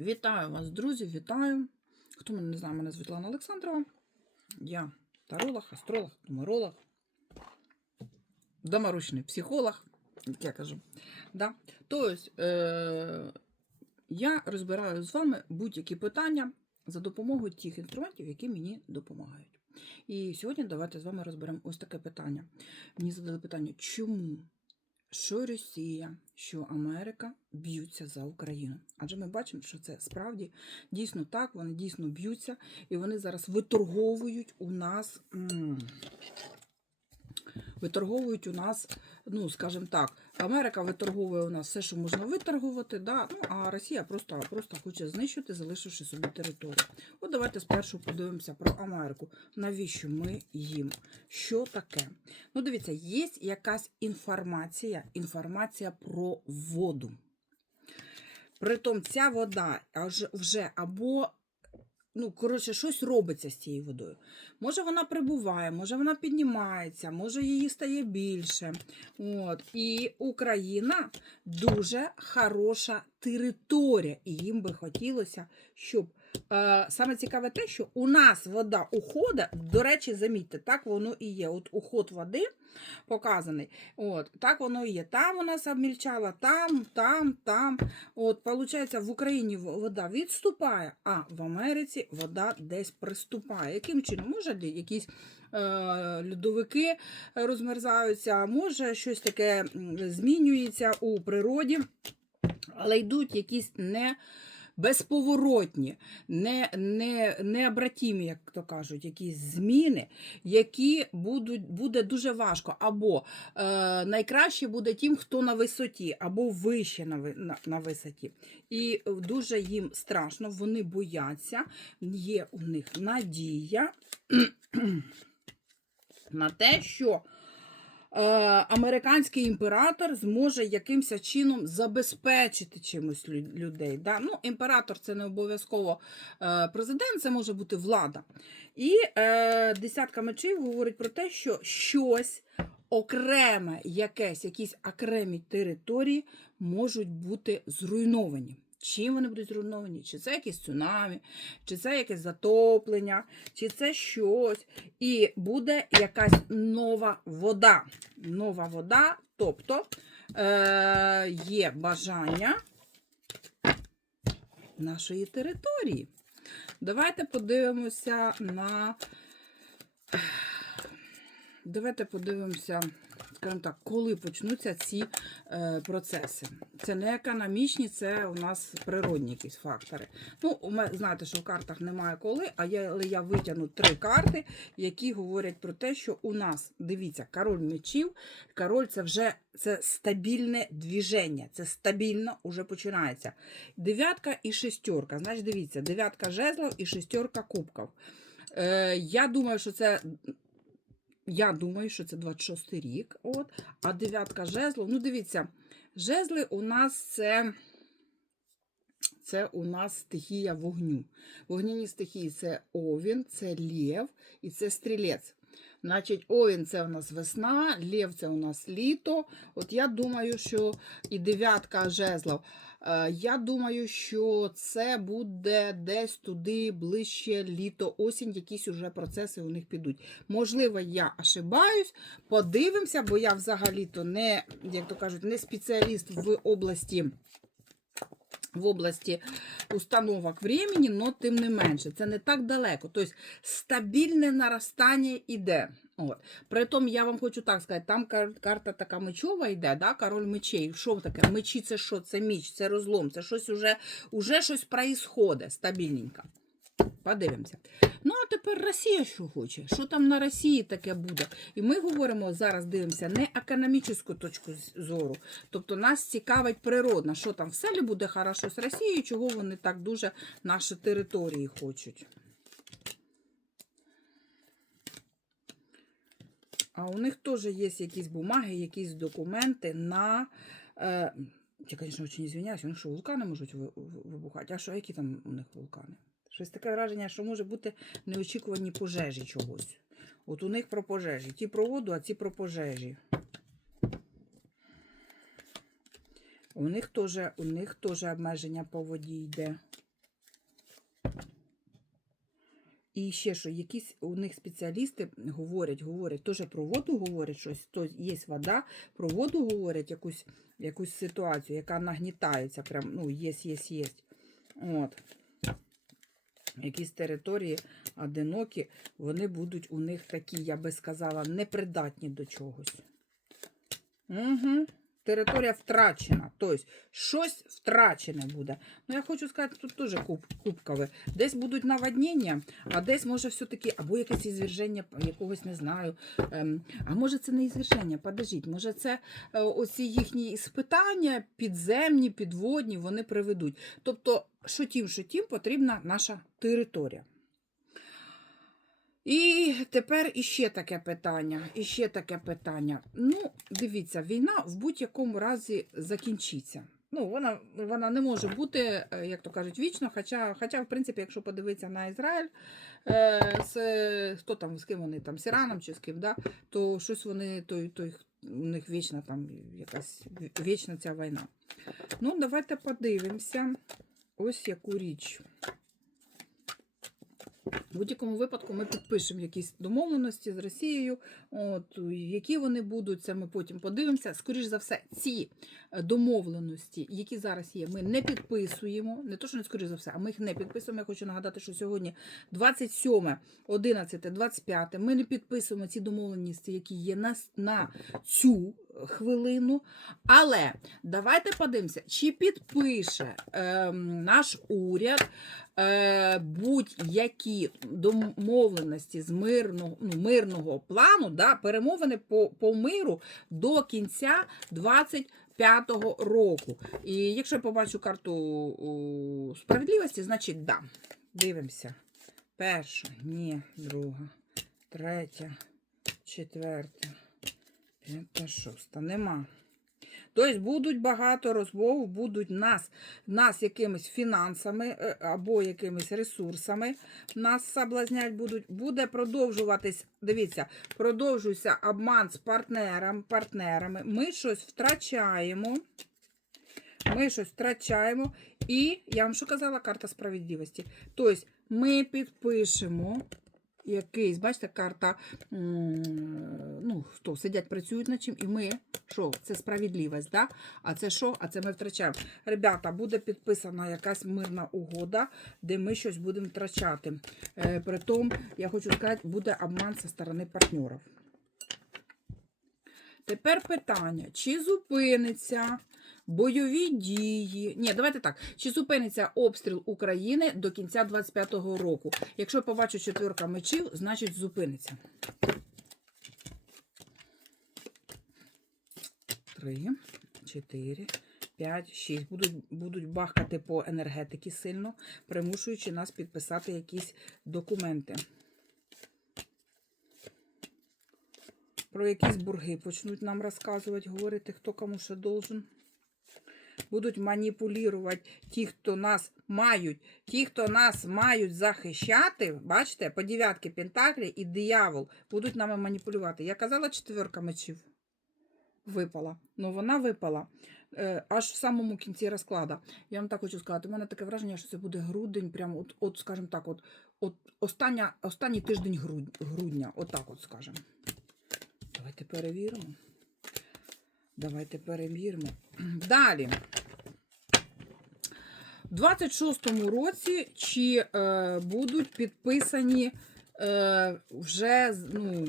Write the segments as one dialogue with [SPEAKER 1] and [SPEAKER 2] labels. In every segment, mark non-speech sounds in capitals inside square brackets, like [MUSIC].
[SPEAKER 1] Вітаю вас, друзі, вітаю. Хто мене не знає, мене Світлана Олександрова. Я таролог, астролог, нумеролог, доморучний психолог, як я кажу. Да? Тобто, е- я розбираю з вами будь-які питання за допомогою тих інструментів, які мені допомагають. І сьогодні давайте з вами розберемо ось таке питання. Мені задали питання, чому що Росія, що Америка б'ються за Україну. Адже ми бачимо, що це справді дійсно так, вони дійсно б'ються, і вони зараз виторговують у нас. Виторговують у нас, ну, скажімо так, Америка виторговує у нас все, що можна виторгувати, да? ну, а Росія просто, просто хоче знищити, залишивши собі територію. От давайте спершу подивимося про Америку. Навіщо ми їм? Що таке? Ну, дивіться, є якась інформація, інформація про воду. Притом ця вода вже або, ну, коротше, щось робиться з цією водою. Може, вона прибуває, може вона піднімається, може її стає більше. От. І Україна дуже хороша територія, і їм би хотілося, щоб саме цікаве те, що у нас вода уходить, до речі, замітьте, так воно і є. От уход води показаний. От, так воно і є. Там нас обмільчала, там, там, там. От, Получається, в Україні вода відступає, а в Америці вода десь приступає. Яким чином? Може, якісь е, льодовики розмерзаються, може щось таке змінюється у природі, але йдуть якісь не. Безповоротні, не, не, необратімі, як то кажуть, якісь зміни, які будуть, буде дуже важко. Або е, найкраще буде тим, хто на висоті, або вище на, на, на висоті. І дуже їм страшно, вони бояться, є у них надія [CLEARS THROAT] на те, що е, американський імператор зможе якимось чином забезпечити чимось людей. Да? Ну, імператор це не обов'язково е, президент, це може бути влада. І е, десятка мечів говорить про те, що щось окреме, якесь, якісь окремі території можуть бути зруйновані. Чим вони будуть зруйновані? Чи це якесь цунамі, чи це якесь затоплення, чи це щось. І буде якась нова вода. Нова вода, тобто е, є бажання нашої території. Давайте подивимося на. Давайте подивимося, скажімо так, коли почнуться ці е, процеси. Це не економічні, це у нас природні якісь фактори. Ну, знаєте, що в картах немає коли, а я, але я витягну три карти, які говорять про те, що у нас, дивіться, король мечів, король це вже це стабільне движення, це стабільно вже починається. Дев'ятка і шестерка. Значить, дивіться, дев'ятка жезлов і шестерка кубків. Е, я думаю, що це. Я думаю, що це 26 рік. От, а дев'ятка жезлов. Ну, дивіться, жезли у нас це. Це у нас стихія вогню. Вогняні стихії це овін, це лєв і це стрілець. Значить, овін це у нас весна, лєв це у нас літо. От я думаю, що і дев'ятка жезлов. Е, Я думаю, що це буде десь туди ближче літо, осінь, якісь уже процеси у них підуть. Можливо, я ошибаюсь, подивимося, бо я взагалі-то не, як то кажуть, не спеціаліст в області. В області установок времени, но тим не менше, це не так далеко. Тобто стабільне наростання йде. От. Притом я вам хочу так сказати, там кар- карта така мечова йде, да? король мечей. Що таке? Мечі це що? Це міч, це розлом, це щось уже, уже щось происходить стабільненько. Подивимося. Ну, а тепер Росія що хоче? Що там на Росії таке буде? І ми говоримо зараз, дивимося, не економічну точку зору. Тобто нас цікавить природна, що там все ли буде хорошо з Росією, чого вони так дуже наші території хочуть. А у них теж є якісь бумаги, якісь документи на. Е, я, звісно, дуже извиняюсь, у що, вулкани можуть ви- ви- вибухати? А що, які там у них вулкани? Щось таке враження, що може бути неочікувані пожежі чогось. От у них про пожежі. Ті про воду, а ці про пожежі. У них теж, у них теж обмеження по воді йде. І ще що, якісь у них спеціалісти говорять, говорять, теж про воду говорять щось, то є вода, про воду говорять якусь, якусь ситуацію, яка нагнітається, прям, ну, є, є, є. От. Якісь території одинокі, вони будуть у них такі, я би сказала, непридатні до чогось. Угу. Територія втрачена. Тобто щось втрачене буде. Ну, я хочу сказати, тут теж куб, кубкове. Десь будуть наводнення, а десь може все-таки, або якесь ізверження якогось не знаю. Ем, а може це не ізверження, подождіть, може це е, оці їхні спитання підземні, підводні, вони приведуть. Тобто, що тім, що тім, потрібна наша територія. І тепер іще таке питання. Іще таке питання. Ну, дивіться, війна в будь-якому разі закінчиться. Ну, вона, вона не може бути, е, як то кажуть, вічно. Хоча, хоча, в принципі, якщо подивитися на Ізраїль, е, з, хто там, з ким вони там, з Іраном чи з ким, да, то щось вони, той, той, у них вічна там якась вічна ця війна. Ну, давайте подивимося ось яку річ. В будь-якому випадку ми підпишемо якісь домовленості з Росією. От, які вони будуть, це ми потім подивимося. Скоріш за все, ці е, домовленості, які зараз є, ми не підписуємо. Не то, що не скоріш за все, а ми їх не підписуємо. Я хочу нагадати, що сьогодні 27, 11, 25. Ми не підписуємо ці домовленості, які є на, на цю хвилину. Але давайте подивимося, чи підпише ем, наш уряд е, будь-які домовленості з мирного, ну, мирного плану, да, перемовини по, по миру до кінця 25-го року. І якщо я побачу карту справедливості, значить да. Дивимося. Перша, ні, друга, третя, четверта, п'ята, шоста. Нема. Тобто будуть багато розмов, будуть нас, нас якимись фінансами е, або якимись ресурсами нас соблазнять будуть. Буде продовжуватись, дивіться, продовжується обман з партнером, партнерами. Ми щось втрачаємо. Ми щось втрачаємо. І я вам що казала, карта справедливості. Тобто ми підпишемо якийсь, бачите, карта, ну, хто сидять, працюють над чим, і ми, що, це справедливість, да? а це що? А це ми втрачаємо. Ребята, буде підписана якась мирна угода, де ми щось будемо втрачати. Е, притом, я хочу сказати, буде обман зі сторони партнерів. Тепер питання: чи зупиниться бойові дії? Ні, давайте так. Чи зупиниться обстріл України до кінця 25-го року? Якщо побачу четвірка мечів, значить зупиниться. Три, чотири, п'ять, шість. Будуть, будуть бахкати по енергетики сильно, примушуючи нас підписати якісь документи. Про якісь борги почнуть нам розказувати, говорити, хто кому що должен. Будуть маніпулювати ті, хто нас мають, ті, хто нас мають захищати, бачите, по дев'ятки Пентаклі і диявол будуть нами маніпулювати. Я казала, четверка мечів випала. Ну, вона випала е, аж в самому кінці розкладу. Я вам так хочу сказати, у мене таке враження, що це буде грудень, прямо, от, от скажімо так, от, от остання, останній тиждень груд, грудня, отак от скажемо. Давайте перевіримо. Давайте перевіримо. Далі. У 26-му році чи е, будуть підписані е, вже ну,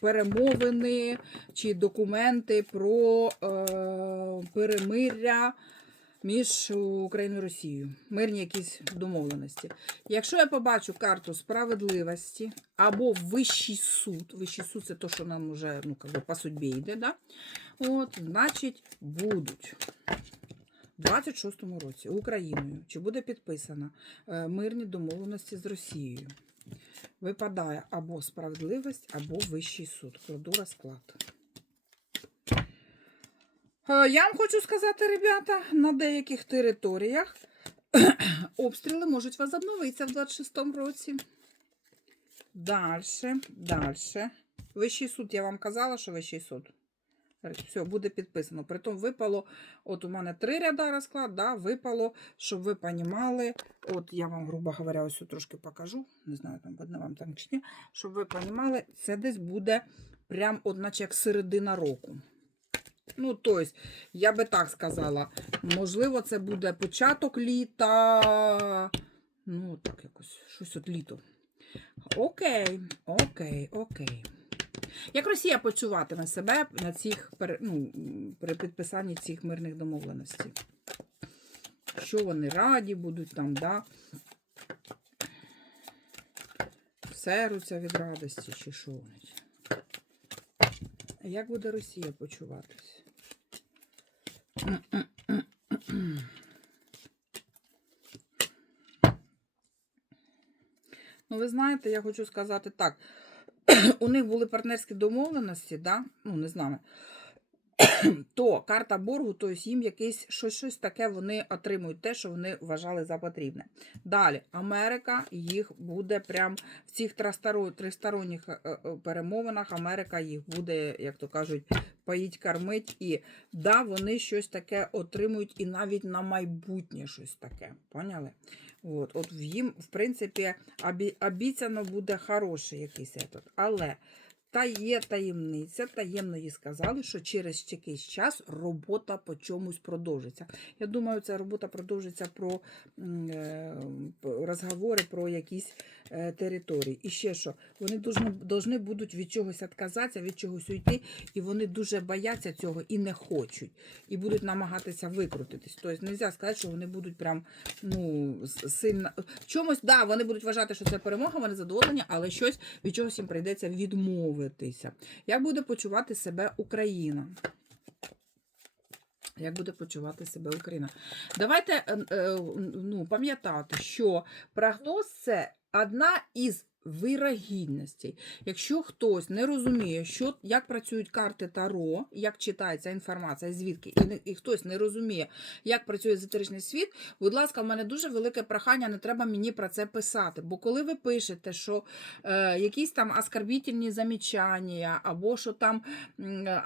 [SPEAKER 1] перемовини чи документи про е, перемиря між Україною і Росією. Мирні якісь домовленості. Якщо я побачу карту справедливості або вищий суд, вищий суд це то, що нам вже ну, по судьбі йде, да? От, значить, будуть. У 26-му році Україною чи буде підписана е, мирні домовленості з Росією? Випадає або справедливість, або вищий суд. Кладу розклад. Е, Я вам хочу сказати, ребята, на деяких територіях [COUGHS] обстріли можуть возобновитися в 26-му році. Дальше, дальше. Вищий суд, я вам казала, що вищий суд. Все, буде підписано. Притом випало, от у мене три ряда розклад, да, випало, щоб ви понімали. От я вам, грубо говоря, ось трошки покажу. Не знаю, там видно вам там чи ні. Щоб ви понімали, це десь буде прям, от, як середина року. Ну, тобто, я би так сказала, можливо, це буде початок літа. Ну, так якось, щось от літо. Окей, окей, окей. Як Росія почуватиме себе на цих ну, при підписанні цих мирних домовленостей? Що вони раді будуть там, да? Серуться від радості, чи що вони? Як буде Росія почуватись? Ну, ви знаєте, я хочу сказати так. У них були партнерські домовленості, да? ну, не з нами. [CLEARS THROAT] То карта боргу, тобто їм якесь щось, щось таке вони отримують, те, що вони вважали за потрібне. Далі, Америка їх буде прям в цих тристоронніх е, е, перемовинах. Америка їх буде, як то кажуть, поїть, кормить. І да, вони щось таке отримують і навіть на майбутнє щось таке. Поняли? От, от їм, в принципі, обі, обіцяно буде хороший якийсь етот. Але та є таємниця, таємно їй сказали, що через якийсь час робота по чомусь продовжиться. Я думаю, ця робота продовжиться про е, розговори про якісь е, території. І ще що, вони должны будуть від чогось відказатися, від чогось уйти, і вони дуже бояться цього і не хочуть, і будуть намагатися викрутитись. Тобто, не можна сказати, що вони будуть прям ну, сильно. В чомусь, да, вони будуть вважати, що це перемога, вони задоволені, але щось від чогось їм прийдеться відмовитися. Як буде почувати себе Україна? Як буде почувати себе Україна? Давайте е, е, ну, пам'ятати, що прогноз це одна із вирогідностей. Якщо хтось не розуміє, що, як працюють карти Таро, як читається інформація, звідки, і, не- і хтось не розуміє, як працює езотеричний світ, будь ласка, в мене дуже велике прохання, не треба мені про це писати. Бо коли ви пишете, що е, якісь там оскорбітельні замічання, або що там,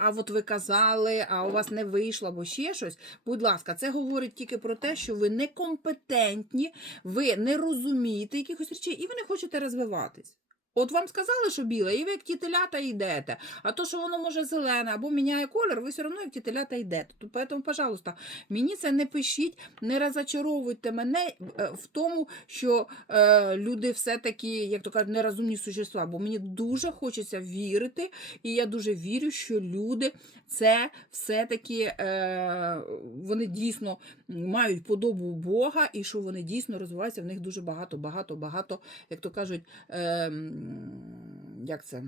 [SPEAKER 1] а от ви казали, а у вас не вийшло, або ще щось, будь ласка, це говорить тільки про те, що ви некомпетентні, ви не розумієте якихось речей і ви не хочете розвиватись. От вам сказали, що біле, і ви як ті телята йдете. А то, що воно може зелене або міняє колір, ви все одно як ті телята йдете. То, Тому, пожалуйста, мені це не пишіть, не розочаровуйте мене е, в тому, що е, люди все-таки, як то кажуть, нерозумні существа. Бо мені дуже хочеться вірити, і я дуже вірю, що люди це все-таки е, вони дійсно мають подобу Бога, і що вони дійсно розвиваються. В них дуже багато, багато, багато, як то кажуть, е, як це?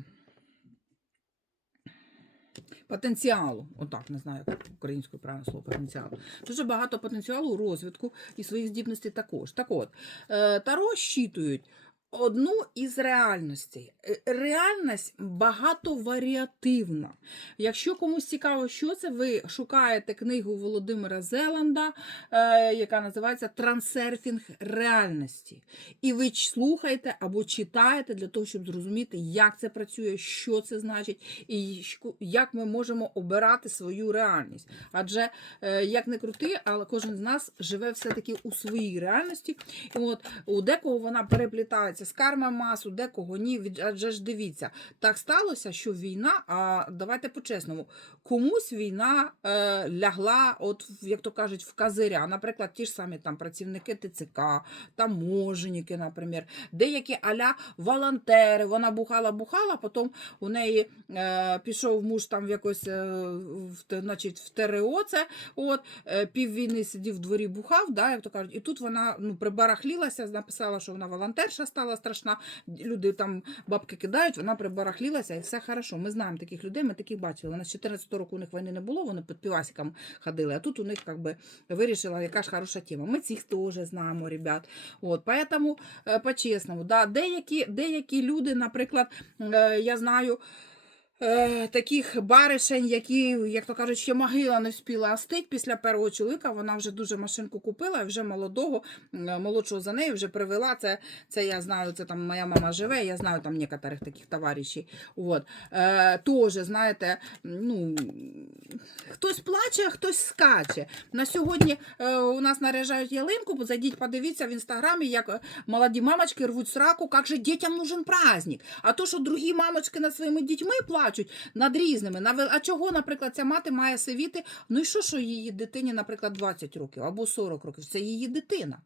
[SPEAKER 1] Потенціалу, отак, не знаю, як українською правильне слово потенціалу. Дуже багато потенціалу у розвитку і своїх здібностей також. Так от, е, Таро щитують одну із реальностей. Е, Реальність багатоваріативна. Якщо комусь цікаво, що це, ви шукаєте книгу Володимира Зеланда, е, яка називається Трансерфінг реальності. І ви слухаєте або читаєте для того, щоб зрозуміти, як це працює, що це значить, і як ми можемо обирати свою реальність. Адже е, як не крути, але кожен з нас живе все-таки у своїй реальності. І от у декого вона переплітається з карма масу, декого ні. Адже ж дивіться, так сталося, що війна, а давайте по-чесному, комусь війна е, лягла, от як то кажуть, в козиря. Наприклад, ті ж самі там працівники ТЦК, таможенники, наприклад, деякі аля волонтери. Вона бухала-бухала, потім у неї е, пішов муж там в якось е, в, значить, в ТРО це, от, е, піввійни сидів в дворі бухав, да, як то кажуть, і тут вона ну, прибарахлілася, написала, що вона волонтерша стала страшна. Люди там бабки кидають, вона прибарахлілася і все хорошо. Ми знаємо таких людей, ми таких бачили. Вона з 14 року у них війни не було, вони під півасиком ходили, а тут у них как вирішила, яка ж хороша тема. Ми цих теж знаємо, ребят. От, поэтому, е, по-чесному, да, деякі, деякі люди, наприклад, е, я знаю. Е, таких баришень, які, як то кажуть, ще могила не вспіла остить після першого чоловіка. Вона вже дуже машинку купила, вже молодого, е, молодшого за нею вже привела. Це, це я знаю, це там моя мама живе, я знаю там некоторих таких товаришів. От. Е, Тоже, знаєте, ну, хтось плаче, а хтось скаче. На сьогодні е, у нас наряжають ялинку, бо зайдіть, подивіться в інстаграмі, як е, молоді мамочки рвуть сраку, як же дітям нужен праздник. А то, що другі мамочки над своїми дітьми плачуть над різними. А чого, наприклад, ця мати має сивіти? Ну і що, що її дитині, наприклад, 20 років або 40 років? Це її дитина.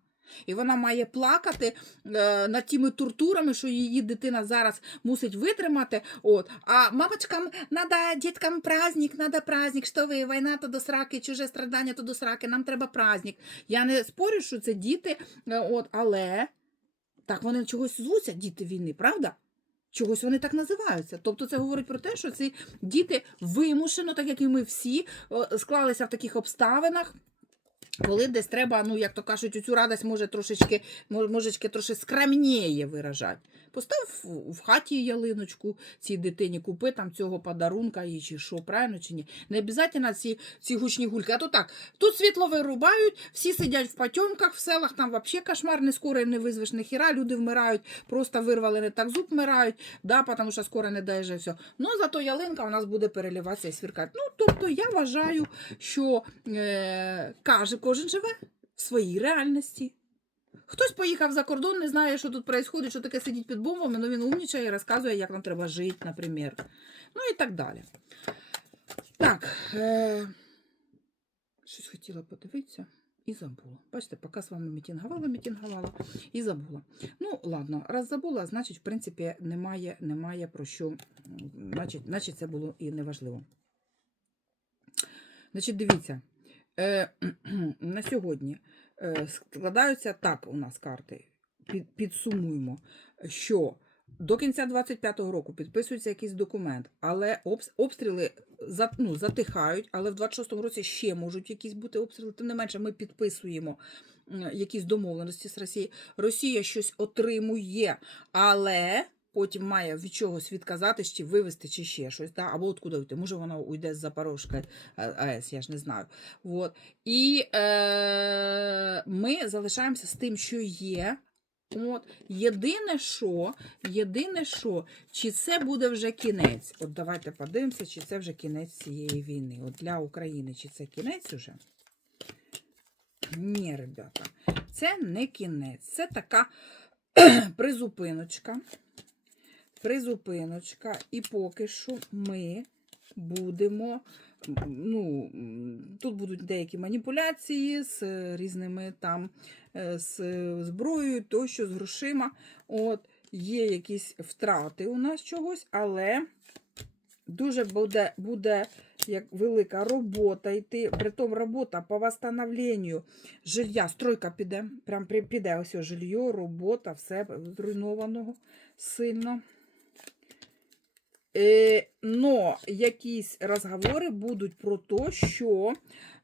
[SPEAKER 1] І вона має плакати е, над тими тортурами, що її дитина зараз мусить витримати. От. А мамочкам надо, діткам праздник, надо праздник. Що ви, війна то до сраки, чуже страдання то до сраки, нам треба праздник. Я не спорю, що це діти, е, от, але так вони чогось звуться, діти війни, правда? Чогось вони так називаються. Тобто це говорить про те, що ці діти вимушено, так як і ми всі, склалися в таких обставинах. Коли десь треба, ну як то кажуть, цю радость може трошечки, можечки трошки скромніє виражати. Постав в- хаті ялиночку цій дитині, купи там цього подарунка їй чи що, правильно чи ні. Не обов'язково ці, ці гучні гульки. А то так, тут світло вирубають, всі сидять в потьомках, в селах там взагалі кошмар, не скоро не визвеш не хіра, люди вмирають, просто вирвали не так зуб вмирають, да, тому що скоро не дає все. Ну зато ялинка у нас буде переливатися і свіркати. Ну, тобто я вважаю, що е, каже, кожен живе в своїй реальності. Хтось поїхав за кордон, не знає, що тут відбувається, що таке сидіть під бомбами, але він умнічає і розказує, як нам треба жити, наприклад. Ну і так далі. Так. Е... Щось хотіла подивитися і забула. Бачите, поки з вами мітінгувала, мітінгувала і забула. Ну, ладно, раз забула, значить, в принципі, немає, немає про що, значить, значить, це було і неважливо. Значить, дивіться, [CLEARS THROAT] на сьогодні е, складаються так у нас карти. Під, підсумуємо, що до кінця 25-го року підписується якийсь документ, але обс- обстріли ну, затихають, але в 26-му році ще можуть якісь бути обстріли. Тим не менше, ми підписуємо якісь домовленості з Росією. Росія щось отримує, але потім має від чогось відказатись, чи вивезти, чи ще щось. Да? Або откуда йти. Може, воно уйде з Запорожка е, АЕС, я ж не знаю. От. І е, ми залишаємося з тим, що є. От. Єдине, що, єдине, що, чи це буде вже кінець. От давайте подивимося, чи це вже кінець цієї війни. От для України, чи це кінець уже? Ні, ребята, це не кінець. Це така [CLEARS THROAT] призупиночка. Призупиночка. І поки що ми будемо. Ну, тут будуть деякі маніпуляції з різними там е, з зброєю, тощо, з грошима. От, є якісь втрати у нас чогось, але дуже буде, буде як велика робота йти. Притом робота по восстановленню жилья. Стройка піде. Прям піде ось жилье, робота, все зруйнованого сильно. Е, но якісь розговори будуть про те, що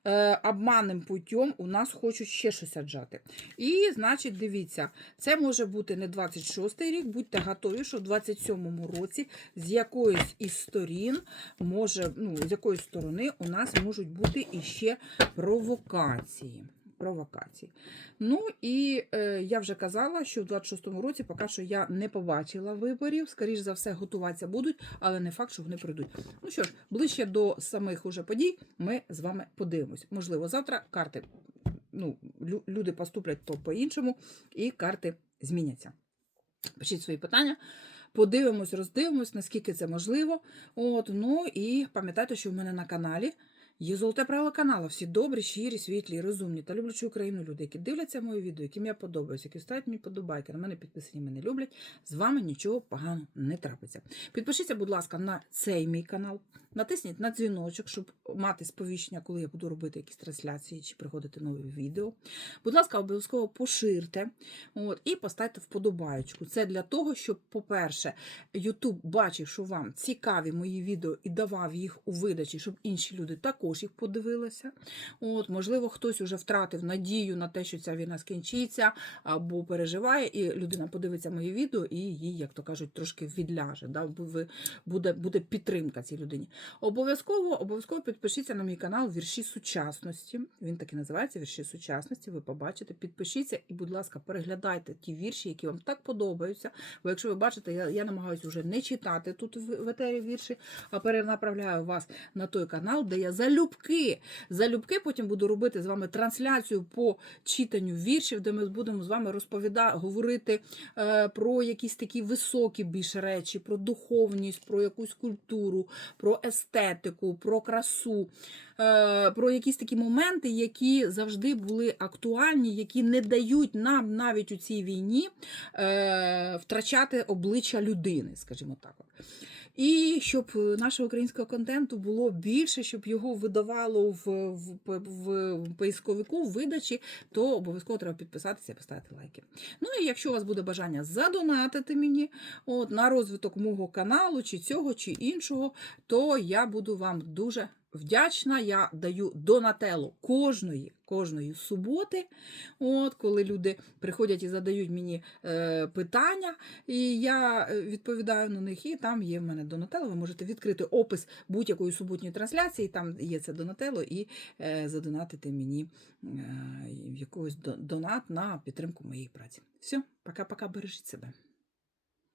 [SPEAKER 1] е, обманним путем у нас хочуть ще щось аджати. І, значить, дивіться, це може бути не 26-й рік, будьте готові, що в 27-му році з якоїсь із сторін може, ну, з якоїсь сторони у нас можуть бути іще провокації. Провокації. Ну і е, я вже казала, що в 26-му році поки що я не побачила виборів. Скоріш за все, готуватися будуть, але не факт, що вони прийдуть. Ну що ж, ближче до самих уже подій ми з вами подивимось. Можливо, завтра карти ну, лю- люди поступлять по- по-іншому, і карти зміняться. Пишіть свої питання. Подивимось, роздивимось, наскільки це можливо. От, ну і пам'ятайте, що в мене на каналі є золоте правило каналу. Всі добрі, щирі, світлі, розумні та люблячі Україну люди, які дивляться мої відео, яким я подобаюся, які ставлять мені подобайки, на мене підписані, мене люблять. З вами нічого поганого не трапиться. Підпишіться, будь ласка, на цей мій канал. Натисніть на дзвіночок, щоб мати сповіщення, коли я буду робити якісь трансляції чи приходити нові відео. Будь ласка, обов'язково поширте от, і поставте вподобаєчку. Це для того, щоб, по-перше, YouTube бачив, що вам цікаві мої відео і давав їх у видачі, щоб інші люди також також подивилася. От, можливо, хтось уже втратив надію на те, що ця війна скінчиться, або переживає, і людина подивиться мої відео, і їй, як то кажуть, трошки відляже. Да? Буде, буде підтримка цій людині. Обов'язково, обов'язково підпишіться на мій канал Вірші сучасності. Він так і називається Вірші сучасності. Ви побачите, підпишіться і, будь ласка, переглядайте ті вірші, які вам так подобаються. Бо якщо ви бачите, я, я намагаюся вже не читати тут в, етері вірші, а перенаправляю вас на той канал, де я залюбки, залюбки потім буду робити з вами трансляцію по читанню віршів, де ми будемо з вами розповідати, говорити е, про якісь такі високі більш речі, про духовність, про якусь культуру, про естетику, про красу, е, про якісь такі моменти, які завжди були актуальні, які не дають нам навіть у цій війні е, втрачати обличчя людини, скажімо так. І щоб е, нашого українського контенту було більше, щоб його видавало в, в, в, в поисковику, в видачі, то обов'язково треба підписатися і поставити лайки. Ну і якщо у вас буде бажання задонатити мені от, на розвиток мого каналу, чи цього, чи іншого, то я буду вам дуже вдячна. Я даю донатело кожної, кожної суботи, от, коли люди приходять і задають мені е, питання, і я е, відповідаю на них, і там є в мене Донателло. Ви можете відкрити опис будь-якої суботньої трансляції, там є це Донателло, і е, задонатити мені е, якогось донат на підтримку моєї праці. Все, пока-пока, бережіть себе.